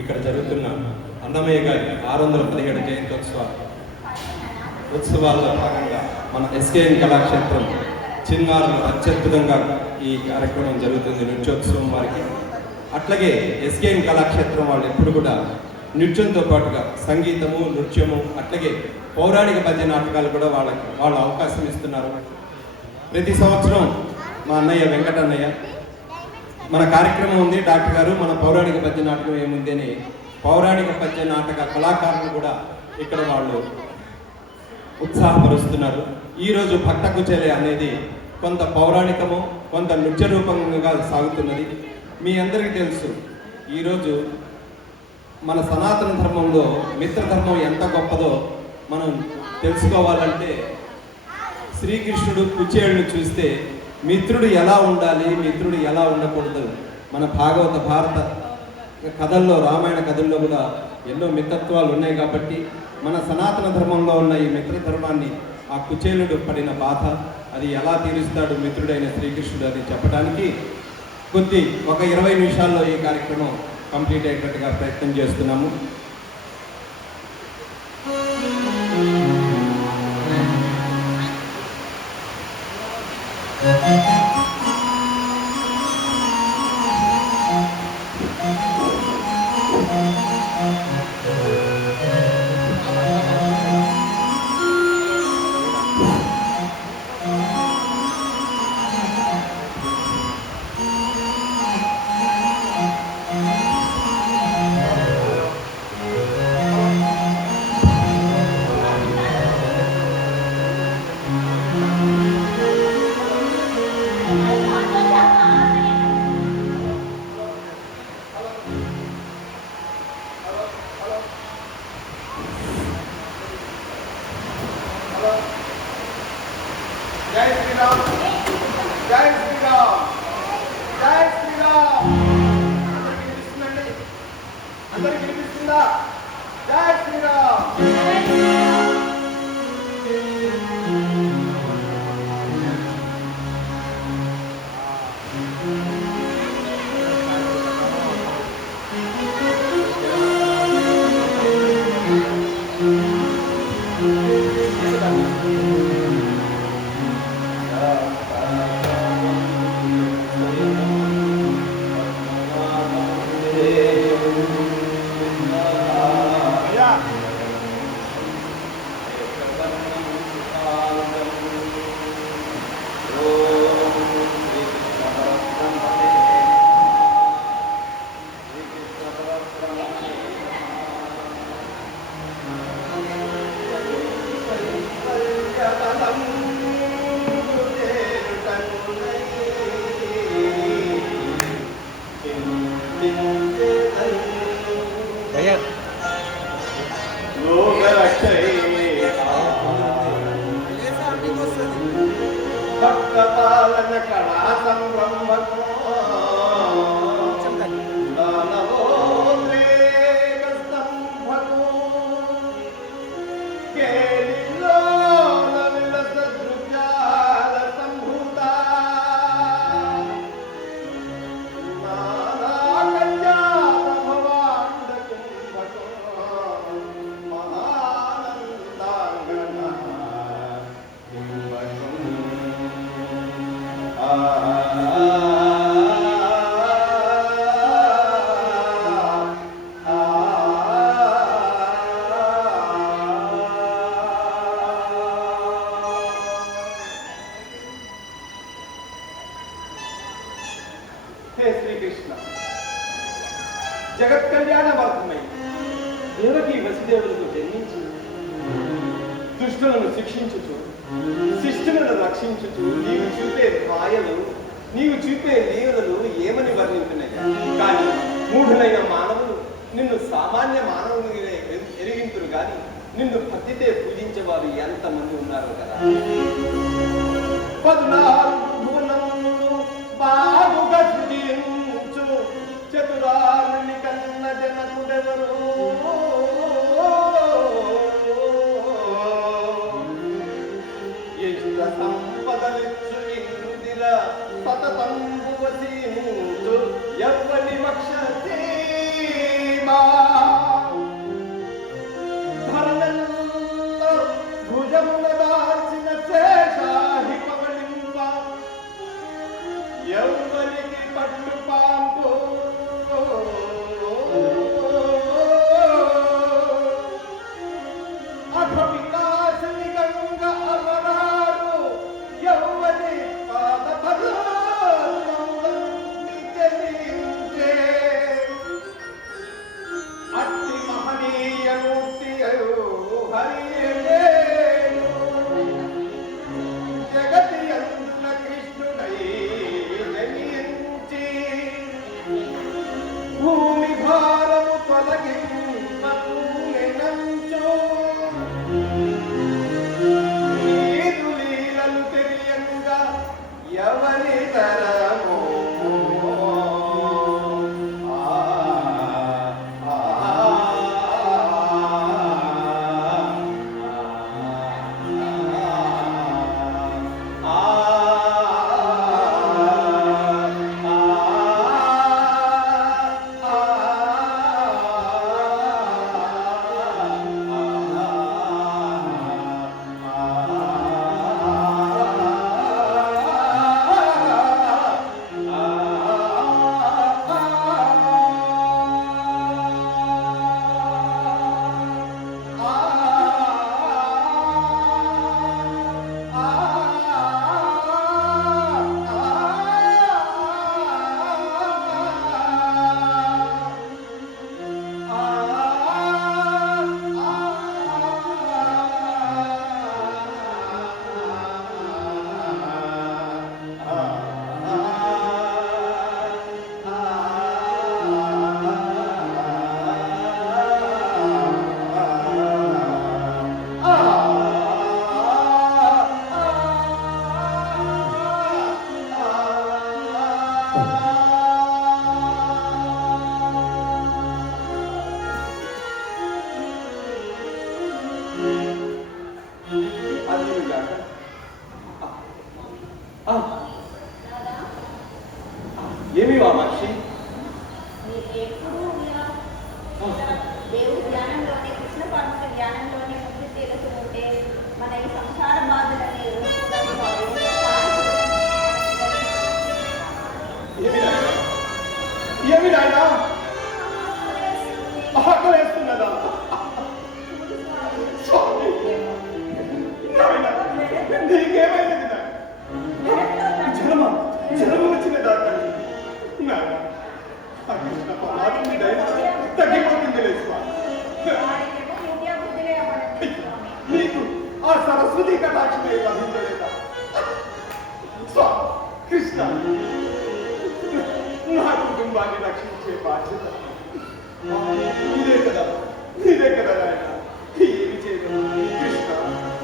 ఇక్కడ జరుగుతున్న అన్నమయ్య గారి 617 జయంతోత్సవ ఉత్సవాల్లో భాగంగా మన ఎస్కేఎన్ కళాక్షేత్రం చిన్నారులు అత్యద్భుతంగా ఈ కార్యక్రమం జరుగుతుంది, నృత్యోత్సవం వారికి. అట్లాగే ఎస్కేఎన్ కళాక్షేత్రం వాళ్ళు ఎప్పుడు కూడా నృత్యంతో పాటుగా సంగీతము, నృత్యము, అట్లాగే పౌరాణిక పద్య నాటకాలు కూడా వాళ్ళు అవకాశం ఇస్తున్నారు. ప్రతి సంవత్సరం మా అన్నయ్య వెంకటన్నయ్య మన కార్యక్రమం ఉంది డాక్టర్ గారు, మన పౌరాణిక పద్య నాటకం ఏముంది అని పౌరాణిక పద్య నాటక కళాకారులు కూడా ఇక్కడ వాళ్ళు ఉత్సాహపరుస్తున్నారు. ఈరోజు భక్త కుచేలే అనేది కొంత పౌరాణికము, కొంత నృత్య రూపంగా సాగుతున్నది. మీ అందరికీ తెలుసు, ఈరోజు మన సనాతన ధర్మంలో మిత్రధర్మం ఎంత గొప్పదో మనం తెలుసుకోవాలంటే శ్రీకృష్ణుడు కుచేలును చూస్తే మిత్రుడు ఎలా ఉండాలి, మిత్రుడు ఎలా ఉండకూడదు, మన భారత కథల్లో, రామాయణ కథల్లో కూడా ఎన్నో మిత్రత్వాలు ఉన్నాయి. కాబట్టి మన సనాతన ధర్మంలో ఉన్న ఈ మిత్రధర్మాన్ని ఆ కుచేలుడు పడిన బాధ అది ఎలా తీరుస్తాడు మిత్రుడైన శ్రీకృష్ణుడు అని చెప్పడానికి ఒక 20 నిమిషాల్లో ఈ కార్యక్రమం కంప్లీట్ అయ్యేటట్టుగా ప్రయత్నం చేస్తున్నాము. జై శ్రీరామ్, జై శ్రీరామ్, జై శ్రీరామ్. అందరికి వినిపిస్తుందండి? అందరికి వినిపిస్తుందా? జై శ్రీరామ్. భక్తపాలన కళా సంరంభకో దానవోద్రేక స్తంభకో కేలిలోన విలస దృగ్జాల సంభూతా నానా కళ్యాణ భవాండ కుంభకో మహానందాంగన హే శ్రీకృష్ణ, జగత్ కళ్యాణార్థమై దేవకి వసుదేవులకు జన్మించి దుష్టులను శిక్షించుచు శిష్టులను రక్షించుచు నీవు చూపే మాయలు, నీవు చూపే లీలలు ఏమని వర్ణించున్నాయి. కానీ మూఢులైన మానవులు నిన్ను సామాన్య మానవునిగా ఎరిగింతురు కానీ నిన్ను భక్తితే పూజించేవారు ఎంతమంది ఉన్నారు కదా. 14 భువనములు బాగుగా సృజించు చతురారుని కన్న జనకుడెవరు. సంపదలిచ్చు ఇందిర సతతంబు వసీంచు ఎవ్వని మక్ష ఎప్పుడు దేవుడి ధ్యానంలోనే కృష్ణ పరముడి ధ్యానంలోనే ముందు తేలుతూ ఉంటే మన ఈ సంసార బాధలని ఏమి నాయనా ఆకలేస్తున్నదా? నీకేమైనది? జలము వచ్చినదా? తగ్గిపోతుంది లేదు నీకు ఆ సరస్వతి కటాక్షమే లభించలేదా? కృష్ణ, నా కుటుంబాన్ని రక్షించే బాధ్యత నీదే కదా నాయన. ఏమి చేయదు కృష్ణ.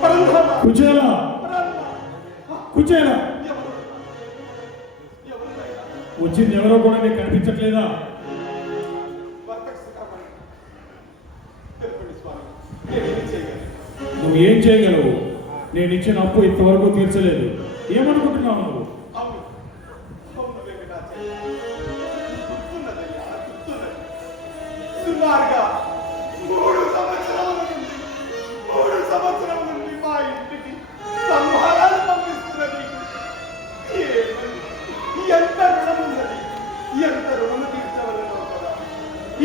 పరంధామ కుచేల కుచేల వచ్చింది ఎవరో కూడా నీకు కనిపించట్లేదా? నువ్వు ఏం చేయగలవు? నేను ఇచ్చిన అప్పు ఇంతవరకు తీర్చలేదు. ఏమనుకుంటున్నావు నువ్వు? సుమారుగా 3 సంవత్సరాల నుండి మా ఇంటికి సంహారాలు పంపిస్తున్నది. ఎంత రుణం ఉన్నది, ఎంత రుణము తీర్చవలనో కదా.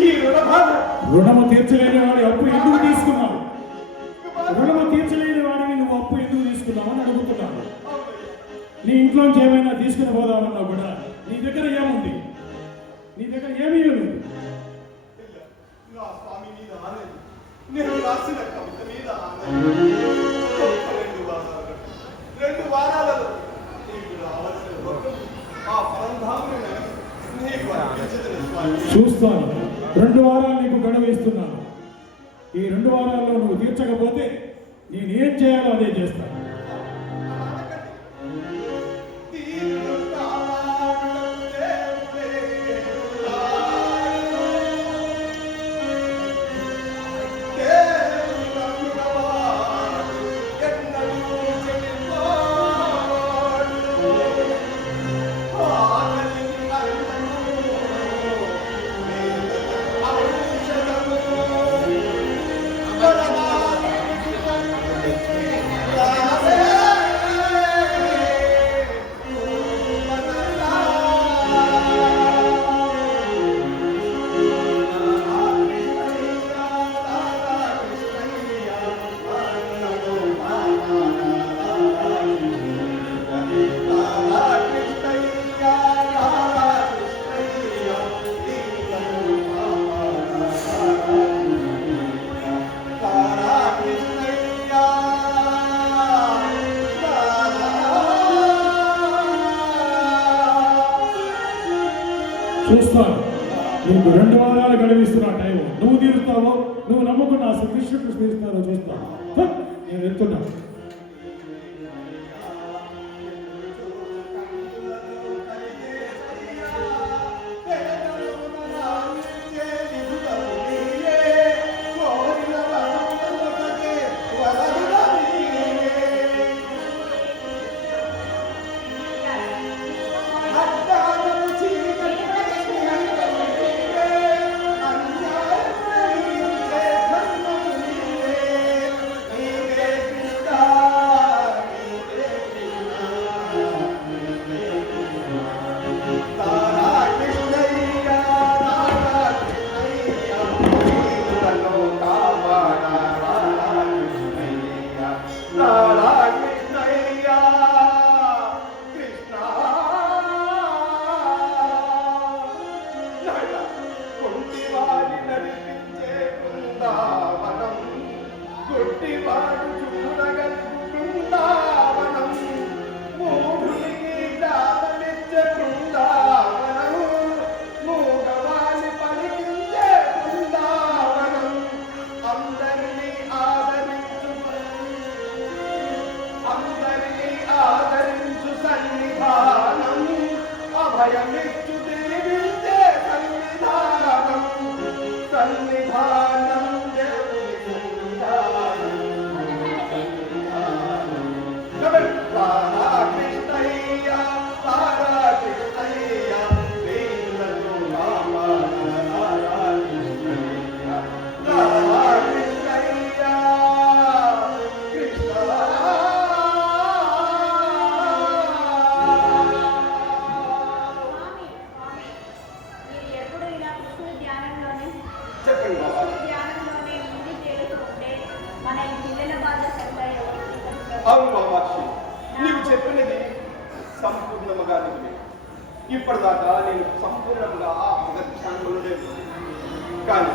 ఈ రుణబాధ రుణము తీర్చలేని వాడి అప్పు ఎందుకు తీసుకున్నావు? రుణము తీర్చలేని వాడిని నువ్వు అప్పు ఎందుకు తీసుకున్నావు అని అడుగుతున్నాను. నీ ఇంట్లోంచి ఏమైనా తీసుకుని పోదామన్నా కూడా నీ దగ్గర ఏముంది? నీ దగ్గర ఏమీ లేదు. నా స్వామి మీద ఆనది, నేను రాసిన కవిత మీద ఆనది. 2 వారాలలో నీకు రావాల్సిన మొత్తం ఆ పరంధాముని నీకు అర్పించదని స్వామి. చూస్తాను. 2 వారాలు నీకు గడువు ఇస్తున్నాను. ఈ 2 వారాల్లో నువ్వు తీర్చకపోతే నేను ఏం చేయాలో అదే చేస్తాను. చూస్తాను. నీకు 2 వారాలు గడువిస్తున్నా టైం. నువ్వు తీరుస్తావో, నువ్వు నమ్ముకున్న ఆ శ్రీకృష్ణుడు తీరుస్తారో చూస్తాను. నేను వెళ్తున్నా. కృష్ణ చెప్పండి బాబా. ధ్యానంలోనే ముందు తేలుతూ ఉంటే మన ఈ పిల్లల బాధ్యత ఎవరు తీసుకుంటారు? అవును బాబాక్షి, నీవు చెప్పినది సంపూర్ణముగా నిజమే. ఇప్పటిదాకా నేను సంపూర్ణంగా ఆ భగధ్యానంలోనే కానీ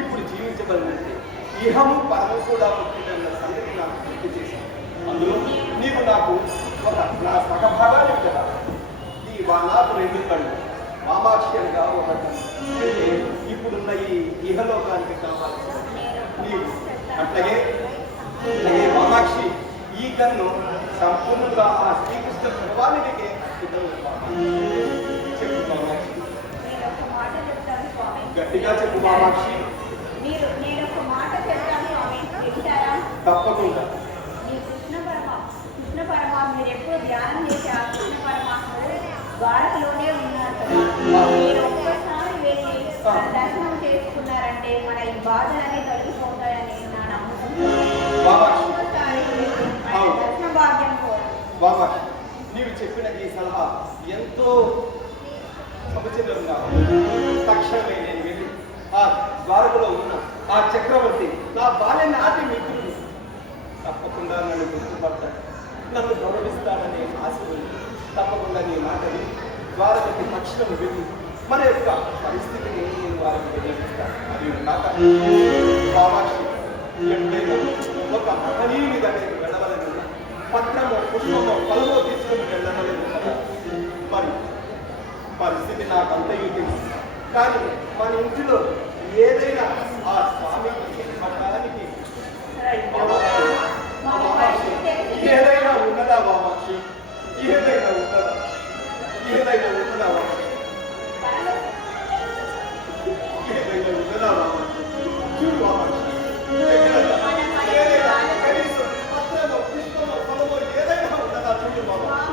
ఇప్పుడు జీవించబడినంటే ఇహము పరము కూడా పుట్టిన సంగతి నాకు గుర్తు చేశాను. అందులో నీవు నాకు నా సగభాగాన్ని కదా నాకు 2 కళ్ళు, వామాక్షి అనగా ఒక కన్ను. అంటే ఇప్పుడున్న ఈ ఇహలోకానికి కావాల్సిన నీవు అట్లాగే వామాక్షి ఈ కన్ను సంపూర్ణంగా ఆ శ్రీకృష్ణ భగవానుడికే చెప్పు వామాక్షి. నేను ఒక మాట చెప్తాను స్వామి. గట్టిగా చెప్పు వామాక్షి. నేను ఒక మాట చెప్తాను స్వామి, వింటారా? తప్పకుండా. ఈ కృష్ణ పరమాత్మ మీరు ఎప్పుడు ధ్యానం చేసి ఆ కృష్ణ పరమాత్ముడు ద్వారకలోనే ఉన్నారు కదా. మీరు ఒక్కసారి వెళ్ళి దర్శనం చేసుకున్నారంటే మన ఈ బాధలన్నీ తొలగిపోతాయని నా నమ్మకం. ఒక్కసారి దర్శన భాగ్యం వామాక్షి, నీవు చెప్పిన ఈ సలహా ఎంతో సముచితంగా తక్షణమే నేను వెళ్ళి ఆ ద్వారకలో ఉన్న ఆ చక్రవర్తి నా బాల్య నాటి మిత్రుడు తప్పకుండా నన్ను గుర్తుపడతాడు, నన్ను గౌరవిస్తాడనే ఆశ ఉంది. తప్పకుండా నీ మాటని ద్వారకకి తక్షణం వెళ్ళి మన యొక్క పరిస్థితిని నేను వారికి తెలియజేస్తాను. అది కాక వామాక్షి, ఎప్పుడైనా ఒక మహనీయుని దగ్గరికి వెళ్ళవలని పత్రమో పుష్పమో ఫలమో తీసుకుని వెళ్ళవలేదు కదా. మరి పరిస్థితి నాకు అంతయూ తెలుసు. కానీ మన ఇంటిలో ఏదైనా ఆ స్వామికి మఠానికి ఏదైనా ఉన్నదా వామాక్షి? ఏదైనా ఉన్నదా? ఏదైనా ఉన్నదా వామాక్షి? ఏదైనా ఉన్నదా వామాక్షి? చూడు వామాక్షి, ఏదైనా కనీసం పత్రమో పుష్పమో ఫలమో ఏదైనా ఉన్నదా? చూడు వామాక్షి.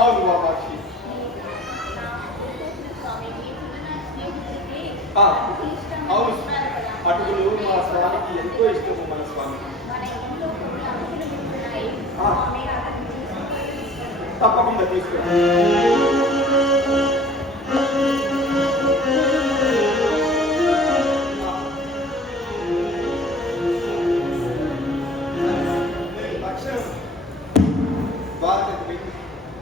అవును వామాక్షి. అవును, అటుకులు మా స్వామికి ఎంతో ఇష్టము. మన స్వామికి తప్పకుండా తీసుకుంటాం. లక్ష్యం ద్వారకకు వెళ్ళి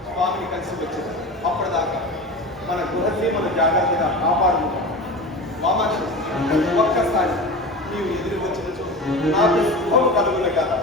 స్వామిని కలిసి వచ్చింది. అప్పటిదాకా మన గృహసీమను జాగ్రత్తగా కాపాడుకుంటాం. వామాక్షి, ఒక్కసారి నీవు ఎదురు వచ్చిన నాకు శుభం కలుగును కదా.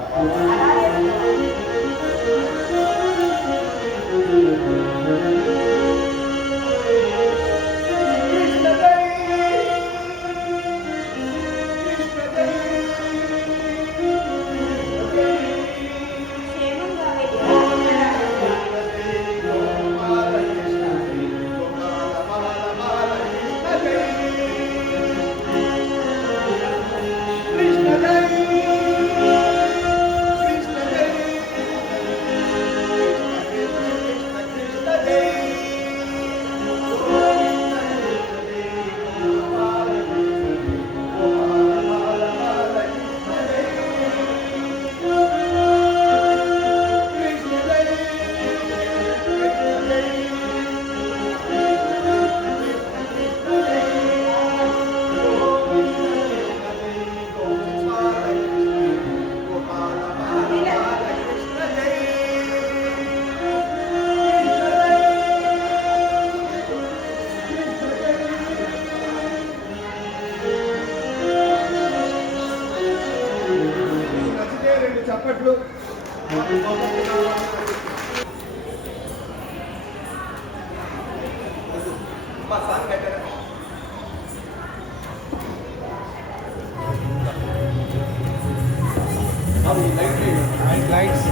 చప్పట్లు. మా సాంగ్ కట్టారా? అవి లైట్స్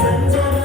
సంజన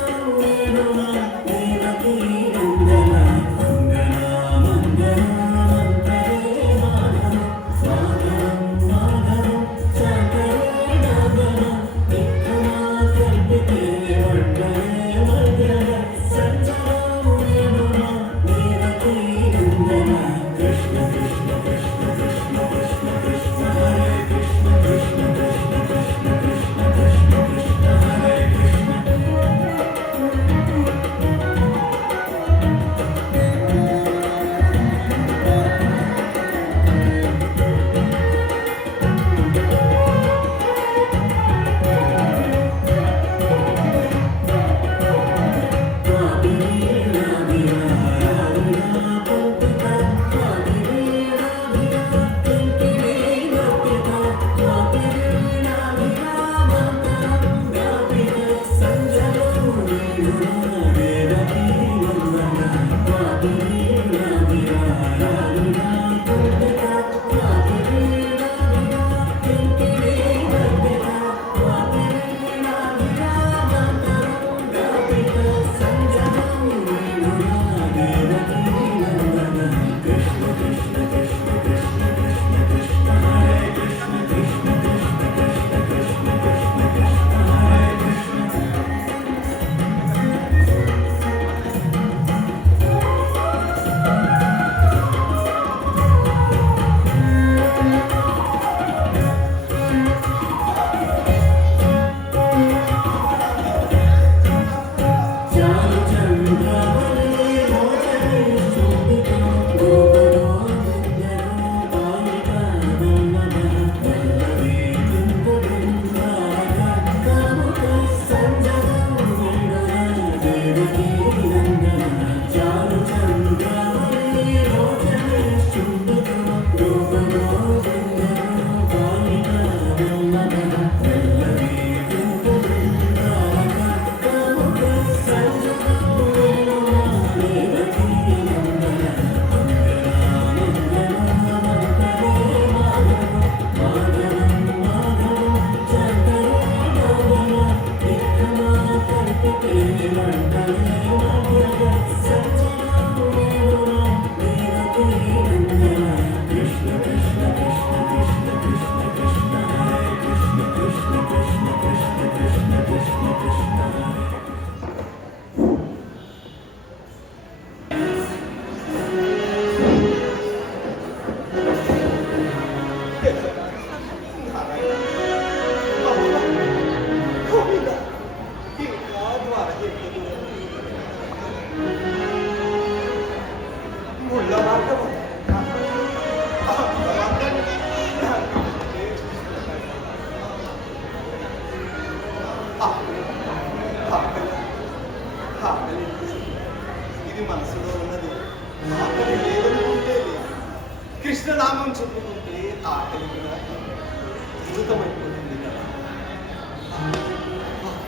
ఆకలి కూడా అద్భుతమైపోతుంది కదా.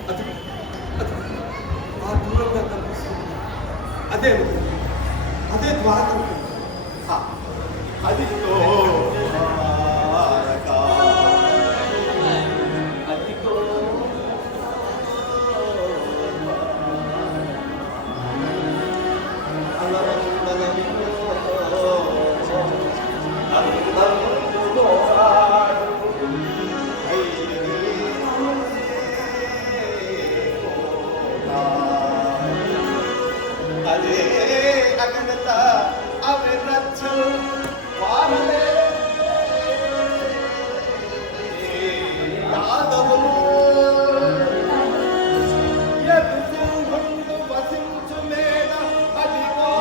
అది ఆ దూరంగా కనిపిస్తుంది. అదే అదే ద్వారక. అది అదే అగనత అవి నచ్చు వారలే యాదవులు ఎదుగు ముందు వసించు మేడ అదిగో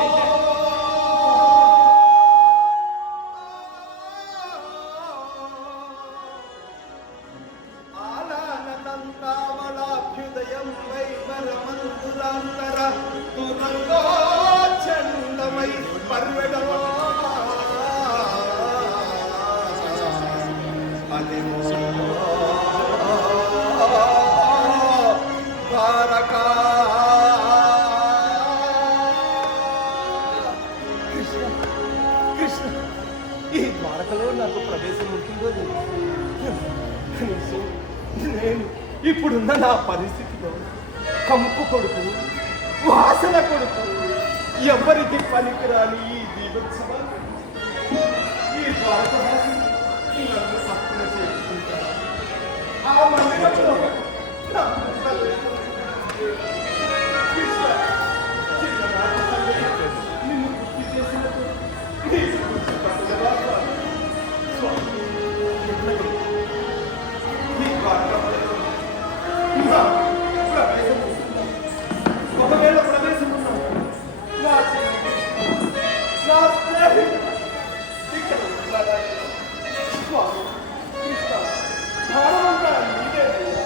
ఆలానంతావళాభ్యుదయం వైవరమంతురాంతర దురంగో చందమై పర్వడమా అదిమో ద్వారకా. కృష్ణ కృష్ణ, ఈ ద్వారకలో నాకు ప్రవేశం ఉంటుందో కనీసం నేను ఇప్పుడున్న నా పరిస్థితిలో కంపు కొడుకు, వాసన కొడుకు, ఎవరికి పనికిరాని ఈ దీపోత్సవం ఈ ద్వారకవాసి నన్ను పక్కన చేసుకుంటారు. ఆ మందిరంలో నా తల్లి కృష్ణ, చిన్ననాటి తల్లి నిన్ను గుర్తు చేసినట్టు నీకు గుర్తు పట్టలేదా స్వామి? స్వామి, ఈ ద్వారకలో నా ప్రవేశం ఒకవేళ ప్రవేశం ఉన్నాను నా చిన్న నా స్నేహితుడు ఇక్కడ ఉన్నాడా? స్వామి కృష్ణ, భారమంతా నీదేనయ్యా.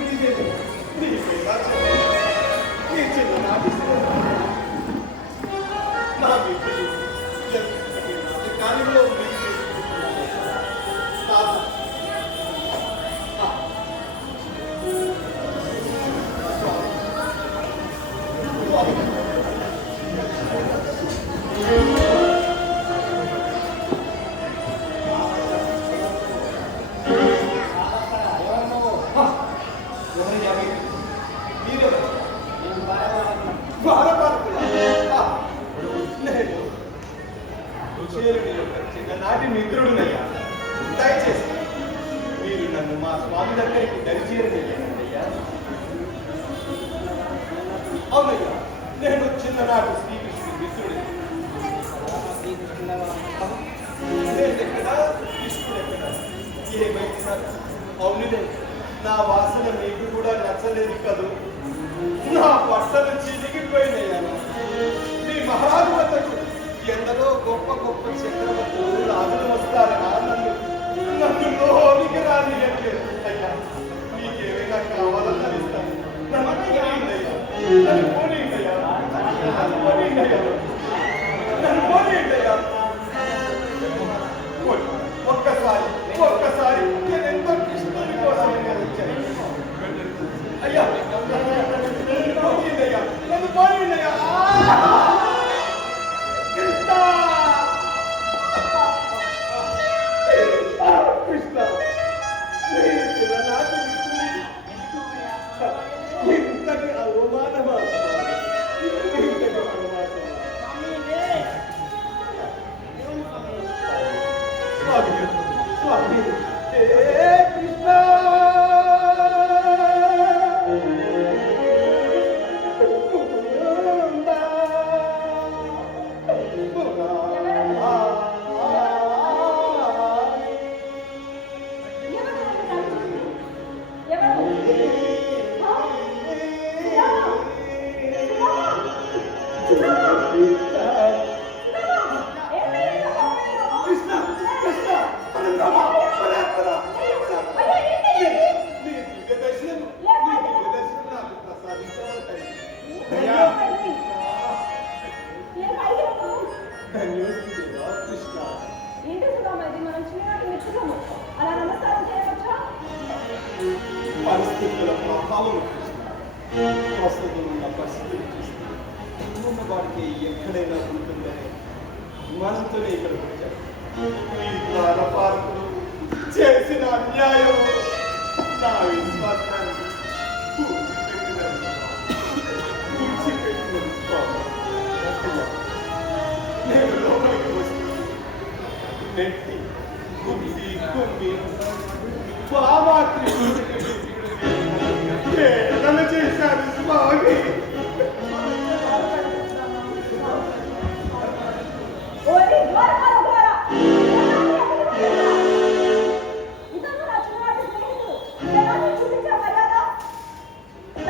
నీవేనా నీ చిన్ననాటి నా బిడ్డలు కాలంలో చిన్ననాటి మిత్రుడునయ్యా. దయచేసి మీరు నన్ను మా స్వామి దగ్గరికి దరిచేరనయ్యానయ్యా. అవునయ్యా, నేను చిన్ననాటి శ్రీకృష్ణుడి మిత్రుడిని. నేనెక్కడ, కృష్ణుడు ఎక్కడ? ఏమైనా అవునులే, నా వాసన మీకు కూడా నచ్చలేదు కదూ. నా బట్టలు చిరిగిపోయినయ్యా. మీ మహారాజు వద్దకు ఎందరో గొప్ప గొప్ప చక్రవర్తులు రాజులు వస్తారనా నన్ను లోనికి రానియట్లేదు. అయ్యా, మీకేమైనా కావాలని అనిస్తాను. నన్ను పోనీయండయ్యా, నన్ను పోనీయండయ్యా, నన్ను పోనీయండయ్యా, నన్ను పోనీయండయ్యా. ఒక్కసారి ఒక్కసారి నేను ఎంతో కృష్ణుని కోసమే వచ్చాను. అయ్యా, నన్ను పోనీయండయ్యా, నన్ను పోనీయండయ్యా. కృష్ణ, ఇంతటి అవమానమా? ఇంతటి అవమానమా? స్వామి స్వామి, ఏ కృష్ణ, ధన్యవాదాలు. మంచిగా మిత్రులము అలా నమస్కారం చేయవచ్చా? పరిస్థితుల ప్రభావం ప్రస్తుతం ఉన్న పరిస్థితులు చూస్తే ఉన్న వాడికి ఎక్కడైనా ఉంటుందని మనసుతోనే ఇక్కడికి వచ్చారు. మీ ద్వారా పాలకులు చేసిన అన్యాయం నా విశ్వాసాన్ని నేను లోపలికి వస్తే నెట్టి గుద్ది కుమ్మి ఏదైనా చేశారు స్వామి. ఓరి ద్వారకాల ద్వార ఇతను నా చిన్ననాటి స్నేహితుడు. జనాన్ని చూపించే మర్యాద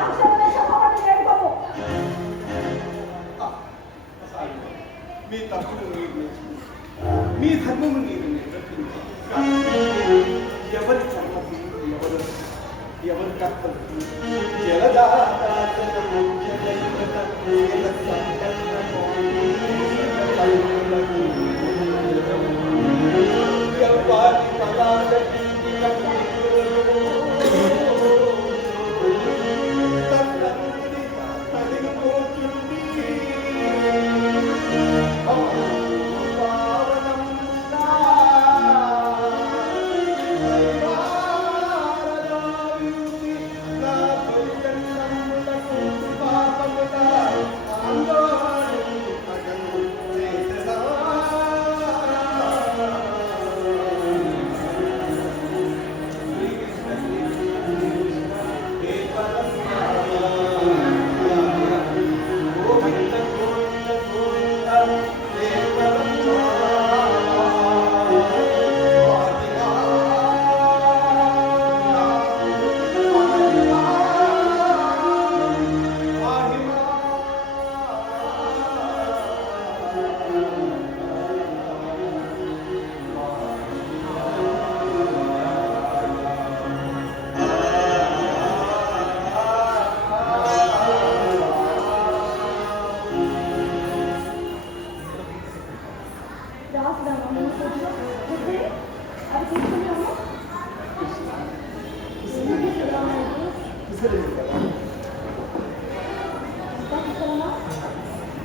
రక్షణ సభాపతి నేర్పము. మీ తప్పును మీరు నేర్చుకుంటారు, మీ ధర్మము మీరు నిర్వర్తించారు. ఎవరి ధర్మం ఎవరి కర్తవ్యం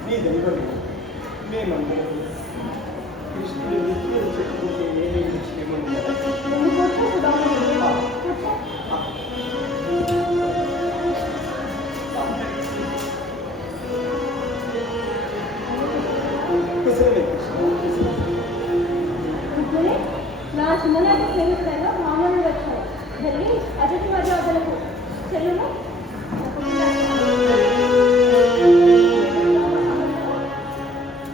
నీ దైవం మేమందరం కృష్ణుని నిత్యం చెప్పుకుంటే నేనేమి నా చిన్ననాటి స్నేహితుడైన మామూలు వచ్చారు. వెళ్ళి అతిథి మర్యాదలకు చెల్లును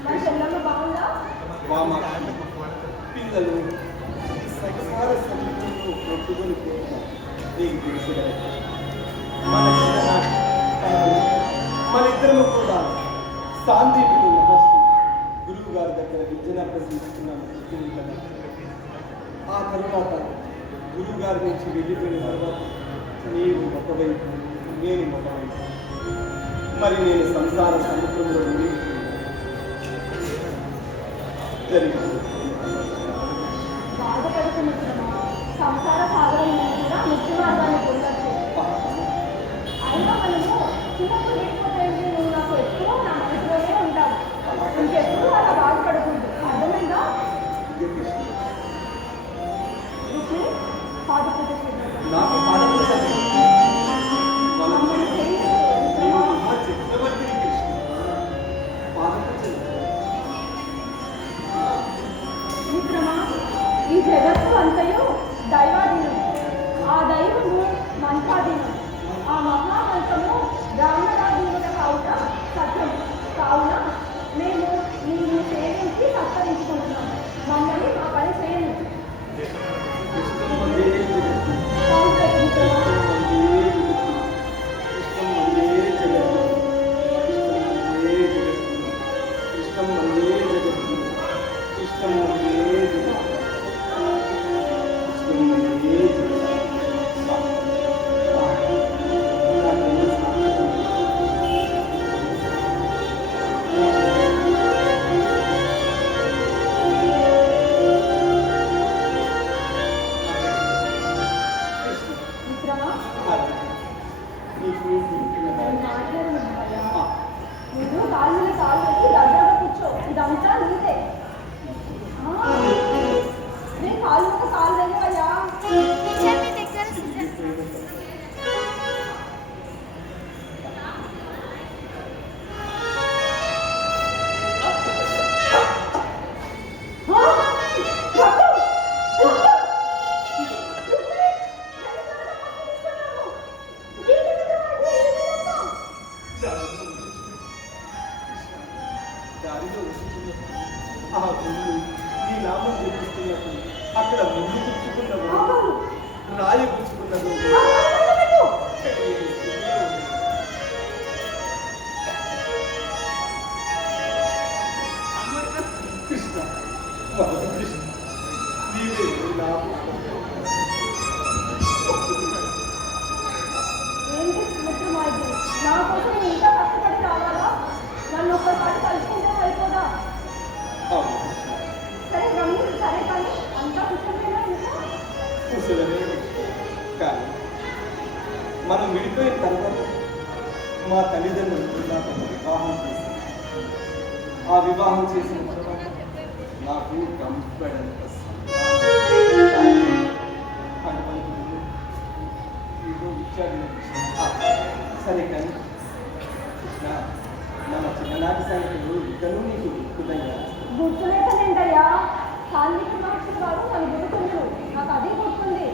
నా చెల్లెమ్మ బాగుందా? పిల్లలు సకసార సమయంలో కొట్టుకొని పోతారు. నీకు తెలుసు మన ఇద్దరము కూడా సాందీపుడు మహర్షి గురువు గారి దగ్గర విద్యను అభ్యసిస్తున్నాము. ఆ తర్వాత గురువు గారి నుంచి వెళ్ళిపోయిన తర్వాత నీవు ఒకవైపు నేను ఒకవైపు, మరి నేను సంసార సముద్రంలో ఉండి జరిగింది. బాధపడుతున్నట్టుగా సంసార సాగరం కూడా ముఖ్య మార్గాన్ని పొందొచ్చు. అయినా మనము చిన్నప్పుడు లేకపోతే నువ్వు నాకు ఎప్పుడూ నా మనసులోనే ఉంటావు. ఇంకెప్పుడు అలా బాధపడకూడదు. అర్థమైందా? నాకు చక్రవర్తిని కృష్ణ ఈ జగత్తు అంతయు దైవాధీనం. ఆ దైవము మంత్రాధీనం. ఆ మహామంత్రము బ్రాహ్మణాధీనుల కావుట సత్యం. కావున మేము నిన్ను సేవించి సత్కరించుకుంటున్నాం. మమ్మల్ని మా పని చేయను. గుళ్ళు నీ నామం జపిస్తున్నప్పుడు అక్కడ ముందు పుచ్చుకున్నదో రాయి పుచ్చుకున్నదో కృష్ణ భగవతి కృష్ణ నీవే నా ఏంటి మిత్రమాయి, నా కోసం ఇంకా కష్టపడి రావాలా? నన్ను ఒక్కసారి కలుసుకుంటే అయిపోదా? సరే రమ్మి, సరే కానీ అంతా కుటుంబేనా ఇంకా? కుశలమే కానీ మనం విడిపోయిన తర్వాత మా తల్లిదండ్రులు నాకు ఒక వివాహం చేశారు. ఆ వివాహం చేసిన తర్వాత నాకు గంపెడంత సరే కానీ కృష్ణ, మన చిన్ననాటి సంగతులు ఇద్దరు నీకు గుర్తుదయ్యా? గుర్తులేకనేంటయ్యా, కాళిక మహర్షి గారు నన్ను గుర్తుండరు, నాకు అదే గుర్తుంది.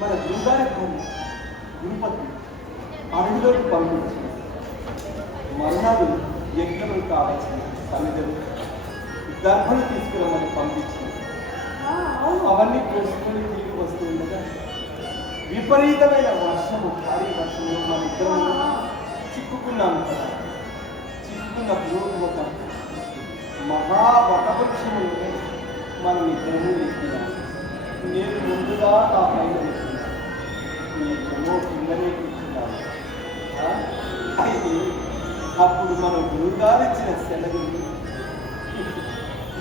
మన బృందారకాన్ని గురుపతి అడవిలోకి పంపించి మరునాడు యజ్ఞములు కావాల్సిన సన్నిధులు దర్భలు తీసుకురమ్మని పంపించి అవన్నీ కోసుకొని తిరిగి వస్తూ ఉండగా విపరీతమైన వర్షము, భారీ వర్షంలో మన ఇద్దరం చిక్కుకున్నాము కదా. చిక్కుకున్నప్పుడు ఒక మహావటవృక్షము మనం ఇద్దరము ఎక్కినాము. నేను ముందుగా నా పైన ఎక్కినాను, నీకేమో కిందనే కూర్చున్నాను. అయితే అప్పుడు మన గురుగారు ఇచ్చిన సెలవు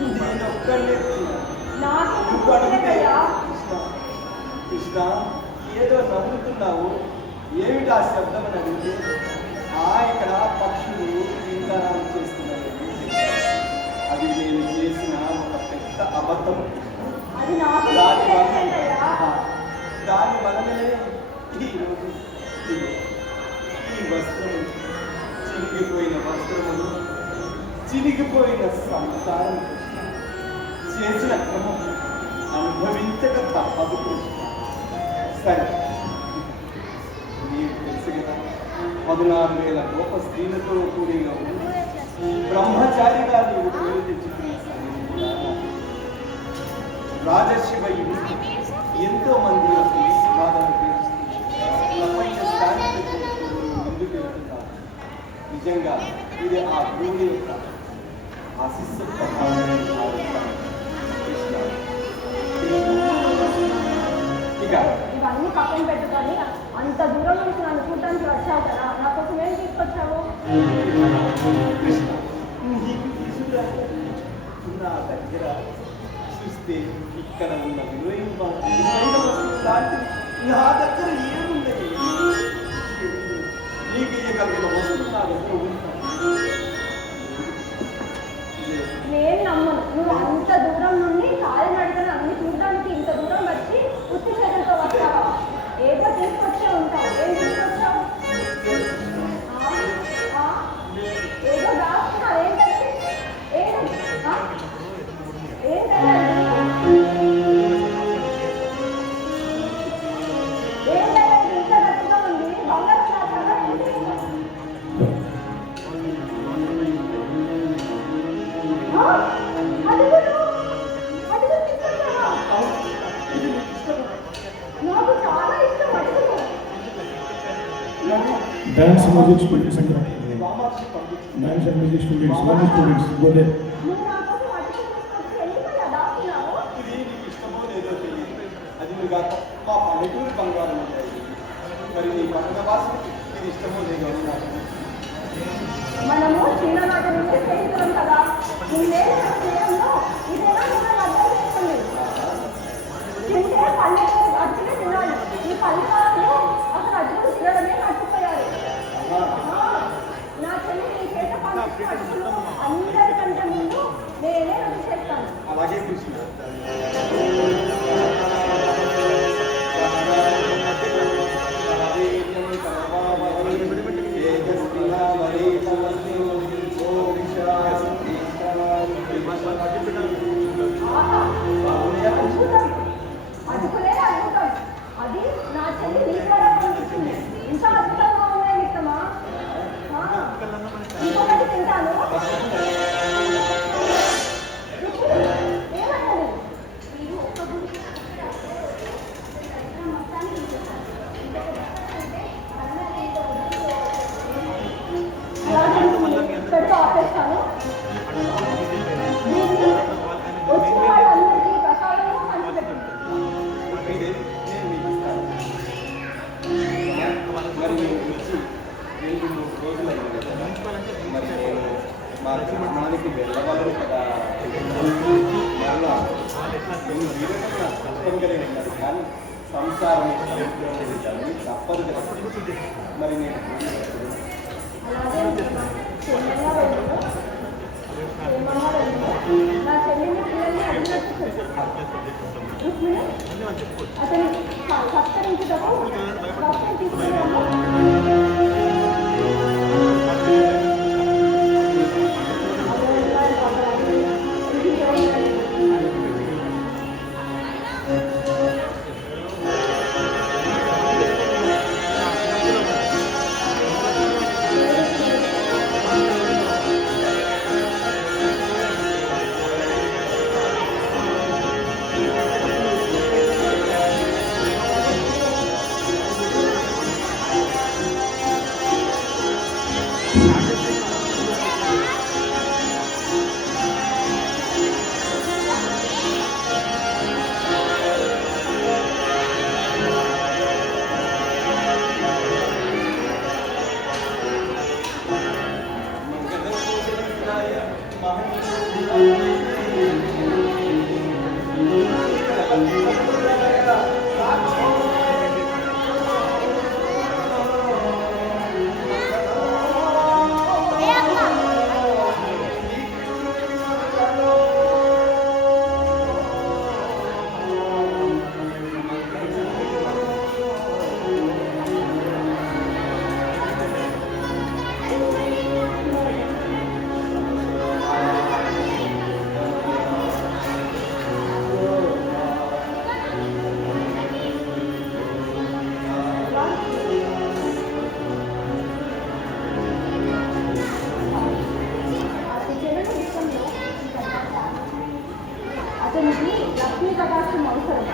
నేను ఒక్కడే నువ్వు అడిగితే కృష్ణ ఏదో నవ్వుతున్నావు, ఏమిటి ఆ శబ్దం అని అడిగితే ఇక్కడ పక్షులు పింగారాలు చేస్తున్నాయి. అది నేను చేసిన ఒక పెద్ద అబద్ధం. దాని వలనే ఈరోజు ఈ వస్త్రము, చిరిగిపోయిన వస్త్రములు, చిరిగిపోయిన సంసారం చేసిన క్రమం అనుభవించక తప్పదు కృష్ణ. సరే, నీకు తెలుసు కదా, 14,000 గొప్ప స్త్రీలతో కూడిన బ్రహ్మచారిగా నీవు పేరు తెచ్చుకున్న సంగతి కూడా రాజశివయుడు ఎంతో మంది బాధలు ప్రపంచ స్థాయి ముందుకు వెళ్తున్నారు. నిజంగా ఇది ఆ భూమి యొక్క ఆశిస్సు ఇవన్నీ పక్కన పెట్టుకొని అంత దూరం నుంచి నన్ను చూడటానికి వచ్చావు కదా, నా కోసం ఏం తీసుకొచ్చావు? నా దగ్గర చూస్తే ఇక్కడ ఉన్న విలువైన వస్తువులు లాంటి నా దగ్గర ఏముంది? నీకు ఇవ్వగలిగిన వస్తువులు నా దగ్గర ఉంటాయి. నేను నమ్మను. నువ్వు అంత దూరం నుండి కాలినడకన అన్ని చూడడానికి ఇంత దూరం వచ్చి ఉత్తి చేతులతో వస్తావా? ఏదో తీసుకొచ్చే ఉంటావు. ఏం తీసుకొచ్చావు? ఏదో దాస్తున్నావు. ఏంటంటే ఇంత గట్టిగా ఉంది. బంగారు నాకు చాలా ఇష్టం. డాన్స్ మ్యూజిక్ స్టూడెంట్స్ అంటారు. Dance and music students, one students గోదే. ఇది నీకు ఇష్టమో లేదో తెలియదు. అది నువ్వు కాక మా పల్లెటూరు బంగారం ఉంటాయి. మరి నీ పట్టణ వాసులకి ఇది ఇష్టమో లేదో నాకు. మనము చిన్ననాటి నుంచి స్నేహితులం కదా. ఇదేనా అర్థం చేస్తుంది. తింటే పల్లెటూరు అట్టుగా తినాలి. ఈ పల్లెటూరు అసలు అట్టుగా తినడమే మర్చిపోయారు. నా చెల్లి నీ చేత పంపించిన అట్టులు అందరికంటే ముందు నేనే రుచి చేస్తాను. అలాగే కృష్ణ. అద్భుతమే అద్భుతం. అది నా చెల్లి నీ ద్వారా పంపిస్తుంది. ఇంత అద్భుతంగా ఉన్నాయి మిత్రమా. ఇంకొకటి తింటాను. ఏమన్నది? మీరు ఒక్క గుడి మొత్తాన్ని పెడుతూ ఆపేస్తాను. వచ్చిన వాళ్ళందరికీ ప్రసాదం పంచిపెట్టింది. మరి నేను వచ్చి 2-3 రోజులు అయింది కదా. మరి నేను మా గ్రామానికి వెళ్ళగలను కదా. మరలా నేను వీరకన్నా కష్టం కలిగిన కాదు, కానీ సంసారం తప్పదు కదా. మరి నేను అలాగే క్షేమంగా వెళ్ళు. క్షేమంగా వెళ్ళు. నా చెల్లిని పిల్లల్ని అడిగినట్టు రుక్మిణి అతని సత్కరించుటకు వస్త్రం తీసుకున్నాను. అతనికి లక్ష్మీ కటాక్షం అవసరం.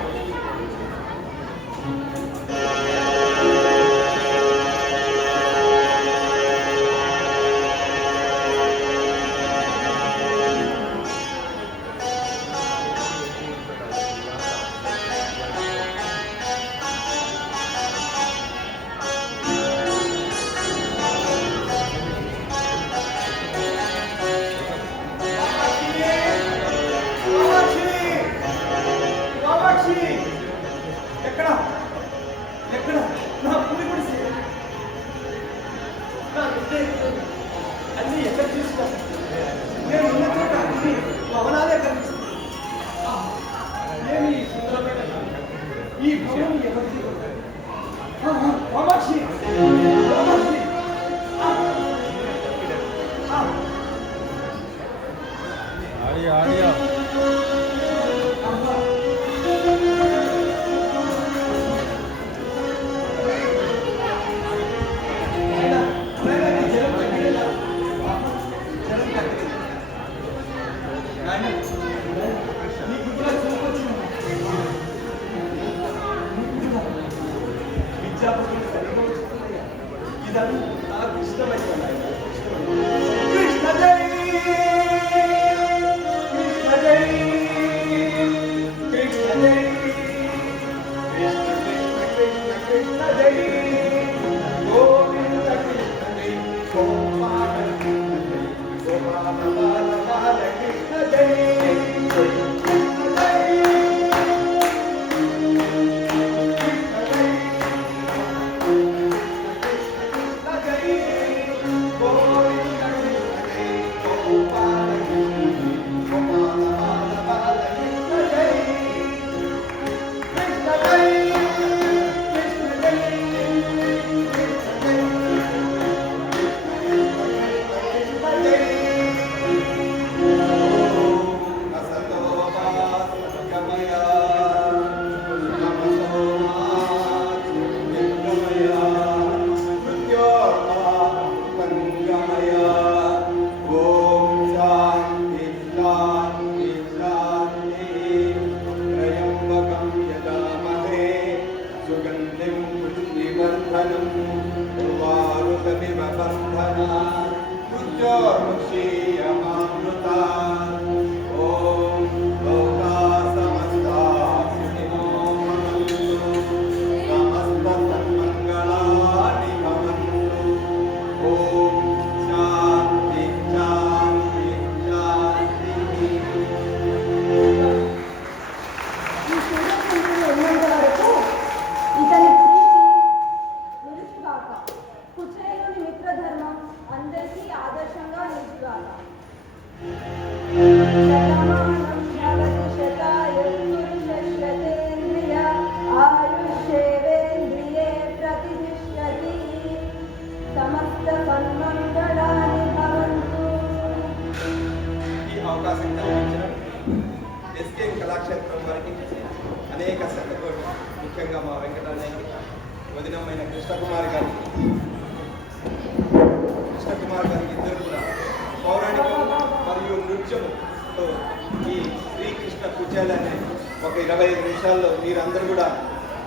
ఎక్కడ ముఖ్యంగా మా వెంకటన్నయ్యకి, వదినమైన కృష్ణకుమారి గారికి ఇద్దరు కూడా పౌరాణికం మరియు నృత్యంతో ఈ శ్రీకృష్ణ కుచేల అనే ఒక 25 నిమిషాల్లో మీరందరూ కూడా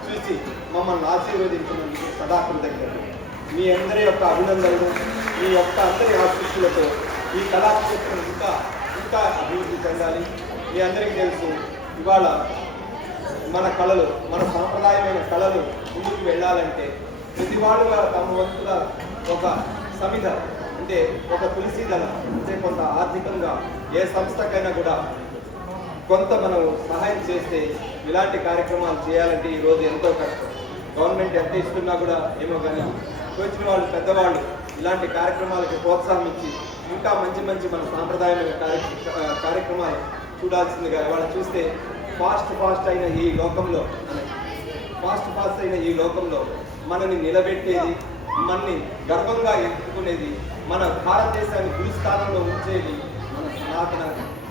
చూసి మమ్మల్ని ఆశీర్వదించినందుకు సదా కృతజ్ఞతలు. మీ అందరి యొక్క అభినందనలు, మీ యొక్క అందరి ఆశీస్సులతో ఈ కళాక్షేత్రం ఇంకా ఇంకా అభివృద్ధి చెందాలి. మీ అందరికీ తెలుసు, ఇవాళ మన కళలు, మన సాంప్రదాయమైన కళలు ముందుకు వెళ్ళాలంటే ప్రతి వాళ్ళు తమ వంతుగా ఒక సమిధ అంటే ఒక తులసి దళం అంటే కొంత ఆర్థికంగా ఏ సంస్థకైనా కూడా కొంత మనం సహాయం చేస్తే ఇలాంటి కార్యక్రమాలు చేయాలంటే ఈరోజు ఎంతో కష్టం. గవర్నమెంట్ ఎంత ఇస్తున్నా కూడా ఏమో కానీ వచ్చిన వాళ్ళు పెద్దవాళ్ళు ఇలాంటి కార్యక్రమాలకి ప్రోత్సాహం ఇచ్చి ఇంకా మంచి మంచి మన సాంప్రదాయమైన కార్యక్రమాలు చూడాల్సిందిగా వాళ్ళు చూస్తే ఫాస్ట్ అయిన ఈ లోకంలో మనని నిలబెట్టేది, మనని గర్వంగా ఎత్తుకునేది, మన భారతదేశాన్ని గురి స్థానంలో ఉంచేది మన సనాతన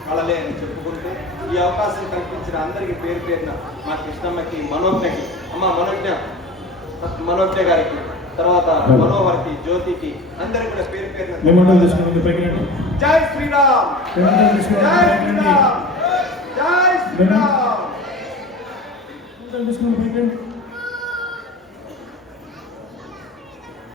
కళలే అని చెప్పుకుంటూ ఈ అవకాశం కల్పించిన అందరికీ పేరు పేరున మా కృష్ణమ్మకి, మనోజ్ఞకి, మనోజ్ఞ గారికి, తర్వాత మనోహర్కి, జ్యోతికి అందరికి కూడా పేరు పేరున జై శ్రీరామ్, జై శ్రీరామ్, జై శ్రీరామ్.